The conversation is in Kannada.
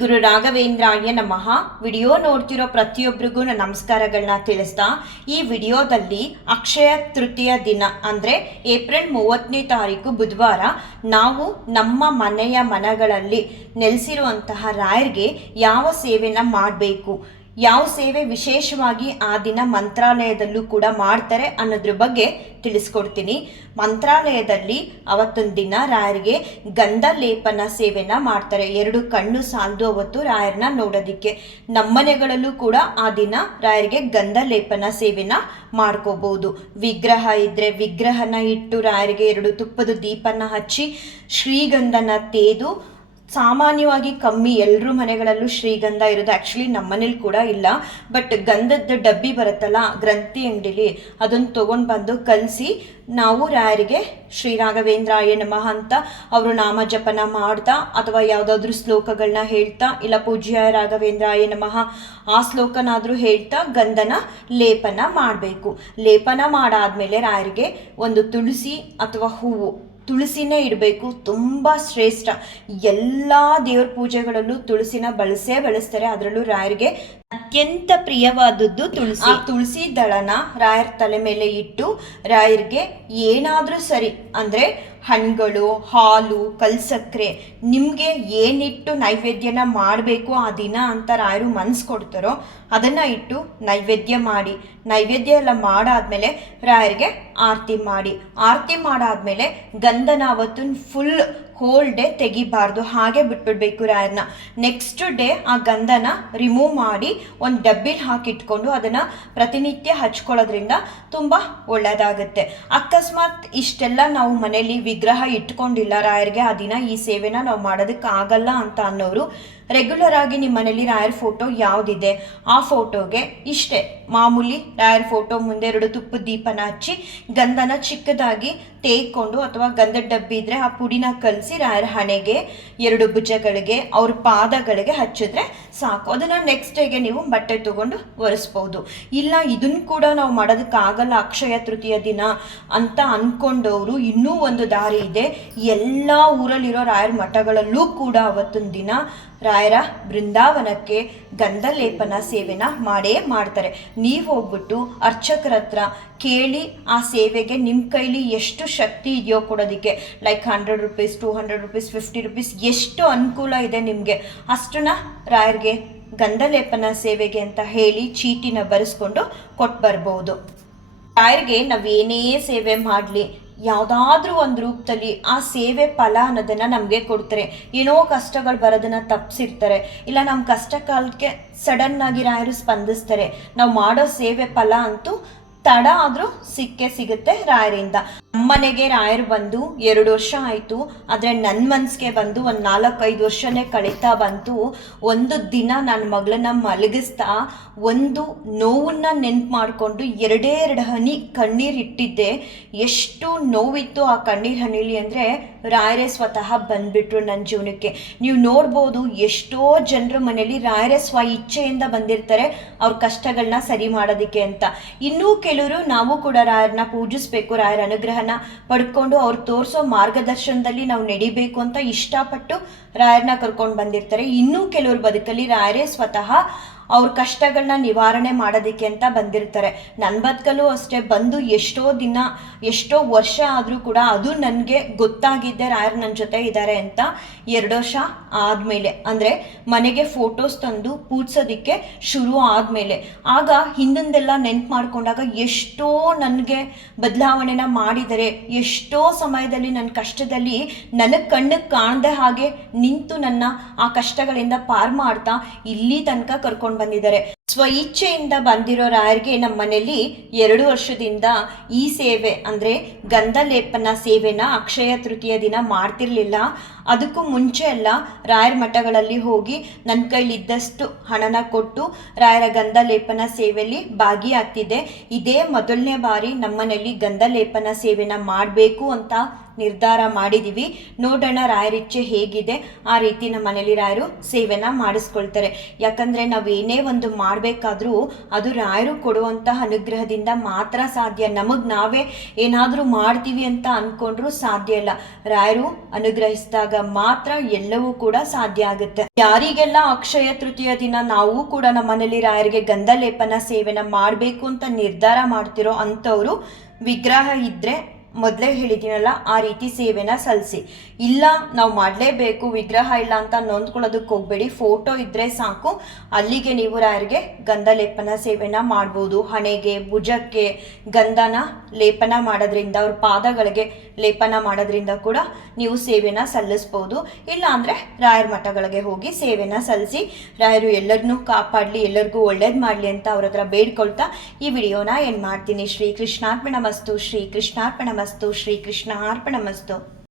ಗುರು ರಾಘವೇಂದ್ರಾಯ ನಮಃ. ವಿಡಿಯೋ ನೋಡ್ತಿರೋ ಪ್ರತಿಯೊಬ್ಬರಿಗೂ ನನ್ನ ನಮಸ್ಕಾರಗಳನ್ನ ತಿಳಿಸ್ತಾ, ಈ ವಿಡಿಯೋದಲ್ಲಿ ಅಕ್ಷಯ ತೃತೀಯ ದಿನ, ಅಂದರೆ ಏಪ್ರಿಲ್ ಮೂವತ್ತನೇ ತಾರೀಕು ಬುಧವಾರ, ನಾವು ನಮ್ಮ ಮನೆಯ ಮನಗಳಲ್ಲಿ ನೆಲೆಸಿರುವಂತಹ ರಾಯರಿಗೆ ಯಾವ ಸೇವೆನ ಮಾಡಬೇಕು? ಯಾವ ಸೇವೆ ವಿಶೇಷವಾಗಿ ಆ ದಿನ ಮಂತ್ರಾಲಯದಲ್ಲೂ ಕೂಡ ಮಾಡ್ತಾರೆ ಅನ್ನೋದ್ರ ಬಗ್ಗೆ ತಿಳಿಸ್ಕೊಡ್ತೀನಿ. ಮಂತ್ರಾಲಯದಲ್ಲಿ ಅವತ್ತೊಂದು ದಿನ ರಾಯರಿಗೆ ಗಂಧ ಲೇಪನ ಸೇವೆನ ಮಾಡ್ತಾರೆ. ಎರಡು ಕಣ್ಣು ಸಾಲದು ಅವತ್ತು ರಾಯರನ್ನ ನೋಡೋದಿಕ್ಕೆ. ನಮ್ಮನೆಗಳಲ್ಲೂ ಕೂಡ ಆ ದಿನ ರಾಯರಿಗೆ ಗಂಧ ಲೇಪನ ಸೇವೆನ ಮಾಡ್ಕೋಬಹುದು ವಿಗ್ರಹ ಇದ್ರೆ ವಿಗ್ರಹನ ಇಟ್ಟು ರಾಯರಿಗೆ ಎರಡು ತುಪ್ಪದ ದೀಪನ ಹಚ್ಚಿ ಶ್ರೀಗಂಧನ ತೇದು ಸಾಮಾನ್ಯವಾಗಿ ಕಮ್ಮಿ ಎಲ್ಲರೂ ಮನೆಗಳಲ್ಲೂ ಶ್ರೀಗಂಧ ಇರೋದು ಆ್ಯಕ್ಚುಲಿ ನಮ್ಮನೇಲಿ ಕೂಡ ಇಲ್ಲ. ಬಟ್ ಗಂಧದ ಡಬ್ಬಿ ಬರುತ್ತಲ್ಲ, ಗ್ರಂಥಿ ಅಂಗಡಿಲಿ ಅದನ್ನು ತೊಗೊಂಡು ಬಂದು ಕಲಸಿ ನಾವು ರಾಯರಿಗೆ ಶ್ರೀ ರಾಘವೇಂದ್ರಾಯ ನಮಃ ಅಂತ ಅವರು ನಾಮ ಜಪನ ಮಾಡ್ತಾ ಅಥವಾ ಯಾವುದಾದ್ರೂ ಶ್ಲೋಕಗಳನ್ನ ಹೇಳ್ತಾ ಇಲ್ಲ ಪೂಜ್ಯ ರಾಘವೇಂದ್ರಾಯ ನಮಃ, ಆ ಶ್ಲೋಕನಾದರೂ ಹೇಳ್ತಾ ಗಂಧನ ಲೇಪನ ಮಾಡಬೇಕು. ಲೇಪನ ಮಾಡಾದ್ಮೇಲೆ ರಾಯರಿಗೆ ಒಂದು ತುಳಸಿ ಅಥವಾ ಹೂವು ತುಳಸಿನೇ ಇಡಬೇಕು. ತುಂಬ ಶ್ರೇಷ್ಠ. ಎಲ್ಲ ದೇವ್ರ ಪೂಜೆಗಳಲ್ಲೂ ತುಳಸಿನ ಬಳಸೇ ಬಳಸ್ತಾರೆ. ಅದರಲ್ಲೂ ರಾಯರಿಗೆ ಅತ್ಯಂತ ಪ್ರಿಯವಾದದ್ದು ತುಳಸಿ. ಆ ತುಳಸಿ ದಳನ ರಾಯರ ತಲೆ ಮೇಲೆ ಇಟ್ಟು ರಾಯರಿಗೆ ಏನಾದರೂ ಸರಿ ಅಂದರೆ ಹಣ್ಣುಗಳು, ಹಾಲು, ಕಲ್ಸಕ್ರೆ, ನಿಮಗೆ ಏನಿಟ್ಟು ನೈವೇದ್ಯನ ಮಾಡಬೇಕು ಆ ದಿನ ಅಂತ ರಾಯರು ಮನ್ಸು ಕೊಡ್ತಾರೋ ಅದನ್ನು ಇಟ್ಟು ನೈವೇದ್ಯ ಮಾಡಿ. ನೈವೇದ್ಯ ಎಲ್ಲ ಮಾಡಾದಮೇಲೆ ರಾಯರಿಗೆ ಆರತಿ ಮಾಡಿ. ಆರತಿ ಮಾಡಾದಮೇಲೆ ಗಂಧನ ಅವತ್ತು ಫುಲ್ ಹೋಲ್ ಡೇ ತೆಗಿಬಾರ್ದು. ಹಾಗೆ ಬಿಟ್ಬಿಡ್ಬೇಕು ರಾಯರ್ನ. ನೆಕ್ಸ್ಟ್ ಡೇ ಆ ಗಂಧನ ರಿಮೂವ್ ಮಾಡಿ ಒಂದು ಡಬ್ಬಿಲಿ ಹಾಕಿಟ್ಕೊಂಡು ಅದನ್ನು ಪ್ರತಿನಿತ್ಯ ಹಚ್ಕೊಳ್ಳೋದ್ರಿಂದ ತುಂಬ ಒಳ್ಳೆಯದಾಗುತ್ತೆ ಅಕಸ್ಮಾತ್ ಇಷ್ಟೆಲ್ಲ ನಾವು ಮನೇಲಿ ವಿಗ್ರಹ ಇಟ್ಕೊಂಡಿಲ್ಲ. ರಾಯರಿಗೆ ಆ ದಿನ ಈ ಸೇವೆನ ನಾವು ಮಾಡೋದಕ್ಕೆ ಆಗಲ್ಲ ಅಂತ ಅನ್ನೋರು ರೆಗ್ಯುಲರ್ ಆಗಿ ನಿಮ್ಮ ಮನೇಲಿ ರಾಯರ್ ಫೋಟೋ ಯಾವುದಿದೆ, ಆ ಫೋಟೋಗೆ ಇಷ್ಟೇ. ಮಾಮೂಲಿ ರಾಯರ್ ಫೋಟೋ ಮುಂದೆ ಎರಡು ತುಪ್ಪದ ದೀಪನ ಹಚ್ಚಿ ಗಂಧನ ಚಿಕ್ಕದಾಗಿ ತೇಗ್ಕೊಂಡು ಅಥವಾ ಗಂಧದ ಡಬ್ಬಿ ಇದ್ರೆ ಆ ಪುಡಿನ ಕಲಸಿ ರಾಯರ ಹಣೆಗೆ, ಎರಡು ಭುಜಗಳಿಗೆ, ಅವ್ರ ಪಾದಗಳಿಗೆ ಹಚ್ಚಿದ್ರೆ ಸಾಕು. ಅದನ್ನ ನೆಕ್ಸ್ಟ್ ಡೇಗೆ ನೀವು ಬಟ್ಟೆ ತಗೊಂಡು ಒರೆಸ್ಬೋದು. ಇಲ್ಲ ಇದನ್ನ ಕೂಡ ನಾವು ಮಾಡೋದಕ್ಕಾಗಲ್ಲ ಅಕ್ಷಯ ತೃತೀಯ ದಿನ ಅಂತ ಅನ್ಕೊಂಡವರು ಇನ್ನೂ ಒಂದು ದಾರಿ ಇದೆ. ಎಲ್ಲ ಊರಲ್ಲಿರೋ ರಾಯರ ಮಠಗಳಲ್ಲೂ ಕೂಡ ಅವತ್ತೊಂದು ದಿನ ರಾಯರ ಬೃಂದಾವನಕ್ಕೆ ಗಂಧಲೇಪನ ಸೇವೆನ ಮಾಡೇ ಮಾಡ್ತಾರೆ. ನೀವು ಹೋಗ್ಬಿಟ್ಟು ಅರ್ಚಕರ ಹತ್ರ ಕೇಳಿ ಆ ಸೇವೆಗೆ ನಿಮ್ಮ ಕೈಲಿ ಎಷ್ಟು ಶಕ್ತಿ ಇದೆಯೋ ಕೊಡೋದಕ್ಕೆ. Like hundred rupees two hundred rupees fifty rupees ಎಷ್ಟು ಅನುಕೂಲ ಇದೆ ನಿಮಗೆ. ಅಷ್ಟನ್ನ ರಾಯರಿಗೆ ಗಂಧಲೇಪನ ಸೇವೆಗೆ ಅಂತ ಹೇಳಿ ಚೀಟಿನ ಬರೆಸ್ಕೊಂಡು ಕೊಟ್ಟು ಬರ್ಬೋದು. ರಾಯರಿಗೆ ಏನೇ ಸೇವೆ ಮಾಡಲಿ ಯಾವುದಾದ್ರೂ ಒಂದು ರೂಪದಲ್ಲಿ ಆ ಸೇವೆ ಫಲ ಅನ್ನೋದನ್ನು ನಮಗೆ ಕೊಡ್ತಾರೆ. ಏನೋ ಕಷ್ಟಗಳು ಬರೋದನ್ನು ತಪ್ಪಿಸಿರ್ತಾರೆ ಇಲ್ಲ ನಮ್ಮ ಕಷ್ಟ ಕಾಲಕ್ಕೆ ಸಡನ್ನಾಗಿ ರಾಯರು ಸ್ಪಂದಿಸ್ತಾರೆ. ನಾವು ಮಾಡೋ ಸೇವೆ ಫಲ ಅಂತೂ ತಡ ಆದರೂ ಸಿಕ್ಕೇ ಸಿಗುತ್ತೆ ರಾಯರಿಂದ. ನಮ್ಮನೆಗೆ ರಾಯರು ಬಂದು ಎರಡು ವರ್ಷ ಆಯಿತು. ಆದರೆ ನನ್ನ ಮನಸ್ಸಿಗೆ ಬಂದು ಒಂದು ನಾಲ್ಕೈದು ವರ್ಷನೇ ಕಳೀತಾ ಬಂತು. ಒಂದು ದಿನ ನನ್ನ ಮಗಳನ್ನ ಮಲಗಿಸ್ತಾ ಒಂದು ನೋವನ್ನ ನೆನ್ಪು ಮಾಡಿಕೊಂಡು ಎರಡೇ ಎರಡು ಹನಿ ಕಣ್ಣೀರು ಇಟ್ಟಿದ್ದೆ. ಎಷ್ಟು ನೋವಿತ್ತು ಆ ಕಣ್ಣೀರು ಹನಿಲಿ ಅಂದರೆ ರಾಯರೇ ಸ್ವತಃ ಬಂದುಬಿಟ್ರು ನನ್ನ ಜೀವನಕ್ಕೆ. ನೀವು ನೋಡ್ಬೋದು ಎಷ್ಟೋ ಜನರ ಮನೇಲಿ ರಾಯರೇ ಸ್ವ ಇಚ್ಛೆಯಿಂದ ಬಂದಿರ್ತಾರೆ. ಅವ್ರ ಕಷ್ಟಗಳನ್ನ ಸರಿ ಮಾಡೋದಕ್ಕೆ ಅಂತ. ಇನ್ನೂ ಕೆಲವರು ನಾವು ಕೂಡ ರಾಯರನ್ನ ಪೂಜಿಸ್ಬೇಕು, ರಾಯರ ಅನುಗ್ರಹನ ಪಡ್ಕೊಂಡು ಅವ್ರು ತೋರಿಸೋ ಮಾರ್ಗದರ್ಶನದಲ್ಲಿ ನಾವು ನಡಿಬೇಕು ಅಂತ ಇಷ್ಟಪಟ್ಟು ರಾಯರನ್ನ ಕರ್ಕೊಂಡು ಬಂದಿರ್ತಾರೆ. ಇನ್ನೂ ಕೆಲವರು ಬದುಕಲ್ಲಿ ರಾಯರೇ ಸ್ವತಃ ಅವ್ರ ಕಷ್ಟಗಳನ್ನ ನಿವಾರಣೆ ಮಾಡೋದಕ್ಕೆ ಅಂತ ಬಂದಿರ್ತಾರೆ. ನನ್ನ ಬದುಕಲ್ಲೂ ಅಷ್ಟೇ, ಬಂದು ಎಷ್ಟೋ ದಿನ, ಎಷ್ಟೋ ವರ್ಷ ಆದರೂ ಕೂಡ ಅದು ನನಗೆ ಗೊತ್ತಾಗಿದ್ದೆ ರಾಯರು ನನ್ನ ಜೊತೆ ಇದ್ದಾರೆ ಅಂತ ಎರಡು ವರ್ಷ ಆದಮೇಲೆ, ಅಂದರೆ ಮನೆಗೆ ಫೋಟೋಸ್ ತಂದು ಪೂಜಿಸೋದಕ್ಕೆ ಶುರು ಆದಮೇಲೆ. ಆಗ ಹಿಂದಿಂದೆಲ್ಲ ನೆನ್ಪು ಮಾಡಿಕೊಂಡಾಗ ಎಷ್ಟೋ ನನಗೆ ಬದಲಾವಣೆನ ಮಾಡಿದರೆ, ಎಷ್ಟೋ ಸಮಯದಲ್ಲಿ ನನ್ನ ಕಷ್ಟದಲ್ಲಿ ನನ್ನ ಕಣ್ಣಿಗೆ ಕಾಣದೆ ಹಾಗೆ ನಿಂತು ನನ್ನ ಆ ಕಷ್ಟಗಳಿಂದ ಪಾರ್ ಮಾಡ್ತಾ ಇಲ್ಲಿ ತನಕ ಕರ್ಕೊಂಡು ಬಂದಿದ್ದಾರೆ. ಸ್ವ ಇಚ್ಛೆಯಿಂದ ಬಂದಿರೋ ರಾಯರಿಗೆ ನಮ್ಮ ಮನೆಯಲ್ಲಿ ಎರಡು ವರ್ಷದಿಂದ ಈ ಸೇವೆ, ಅಂದರೆ ಗಂಧಲೇಪನ ಸೇವೆನ ಅಕ್ಷಯ ತೃತೀಯ ದಿನ ಮಾಡ್ತಿರ್ಲಿಲ್ಲ. ಅದಕ್ಕೂ ಮುಂಚೆ ಎಲ್ಲ ರಾಯರ ಮಠಗಳಲ್ಲಿ ಹೋಗಿ ನನ್ನ ಕೈಲಿದ್ದಷ್ಟು ಹಣನ ಕೊಟ್ಟು ರಾಯರ ಗಂಧಲೇಪನ ಸೇವೆಯಲ್ಲಿ ಭಾಗಿಯಾಗ್ತಿದೆ ಇದೇ ಮೊದಲನೇ ಬಾರಿ ನಮ್ಮನೇಲಿ ಗಂಧಲೇಪನ ಸೇವೆನ ಮಾಡಬೇಕು ಅಂತ ನಿರ್ಧಾರ ಮಾಡಿದ್ದೀವಿ ನೋಡೋಣ ರಾಯರಿಚ್ಛೆ ಹೇಗಿದೆ. ಆ ರೀತಿ ನಮ್ಮ ಮನೇಲಿ ರಾಯರು ಸೇವೆನ ಮಾಡಿಸ್ಕೊಳ್ತಾರೆ. ಯಾಕಂದರೆ ನಾವು ಏನೇ ಒಂದು ಮಾಡಿ ಮಾಡಬೇಕಾದ್ರೂ ಅದು ರಾಯರು ಕೊಡುವಂತಹ ಅನುಗ್ರಹದಿಂದ ಮಾತ್ರ ಸಾಧ್ಯ. ನಮಗೆ ನಾವೇ ಏನಾದರೂ ಮಾಡ್ತೀವಿ ಅಂತ ಅಂದ್ಕೊಂಡ್ರೂ ಸಾಧ್ಯ ಇಲ್ಲ. ರಾಯರು ಅನುಗ್ರಹಿಸಿದಾಗ ಮಾತ್ರ ಎಲ್ಲವೂ ಕೂಡ ಸಾಧ್ಯ ಆಗುತ್ತೆ. ಯಾರಿಗೆಲ್ಲ ಅಕ್ಷಯ ತೃತೀಯ ದಿನ ನಾವು ಕೂಡ ನಮ್ಮ ಮನೇಲಿ ರಾಯರಿಗೆ ಗಂಧ ಲೇಪನ ಸೇವೆನ ಮಾಡಬೇಕು ಅಂತ ನಿರ್ಧಾರ ಮಾಡ್ತಿರೋ ಅಂಥವ್ರು ವಿಗ್ರಹ ಇದ್ದರೆ ಮೊದಲೇ ಹೇಳಿದ್ದೀನಲ್ಲ, ಆ ರೀತಿ ಸೇವೆನ ಸಲ್ಲಿಸಿ ಇಲ್ಲ, ನಾವು ಮಾಡಲೇಬೇಕು, ವಿಗ್ರಹ ಇಲ್ಲ ಅಂತ ನೊಂದ್ಕೊಳ್ಳೋದಕ್ಕೆ ಹೋಗಬೇಡಿ. ಫೋಟೋ ಇದ್ದರೆ ಸಾಕು. ಅಲ್ಲಿಗೆ ನೀವು ರಾಯರಿಗೆ ಗಂಧ ಲೇಪನ ಸೇವೆನ ಮಾಡ್ಬೋದು. ಹಣೆಗೆ, ಭುಜಕ್ಕೆ ಗಂಧನ ಲೇಪನ ಮಾಡೋದ್ರಿಂದ, ಅವ್ರ ಪಾದಗಳಿಗೆ ಲೇಪನ ಮಾಡೋದ್ರಿಂದ ಕೂಡ ನೀವು ಸೇವೆನ ಸಲ್ಲಿಸ್ಬೋದು. ಇಲ್ಲ ಅಂದರೆ ರಾಯರ ಮಠಗಳಿಗೆ ಹೋಗಿ ಸೇವೆನ ಸಲ್ಲಿಸಿ ರಾಯರು ಎಲ್ಲರನ್ನೂ ಕಾಪಾಡಲಿ, ಎಲ್ಲರಿಗೂ ಒಳ್ಳೇದು ಮಾಡಲಿ ಅಂತ ಅವ್ರ ಹತ್ರ ಬೇಡ್ಕೊಳ್ತಾ ಈ ವಿಡಿಯೋನ ಏನು ಮಾಡ್ತೀನಿ? ಶ್ರೀ ಕೃಷ್ಣಾರ್ಪಣ ಮಸ್ತು. ಶ್ರೀ ಕೃಷ್ಣಾರ್ಪಣ ಮಸ್ತು ಶ್ರೀ ಕೃಷ್ಣ ಅರ್ಪಣ ಮಸ್ತು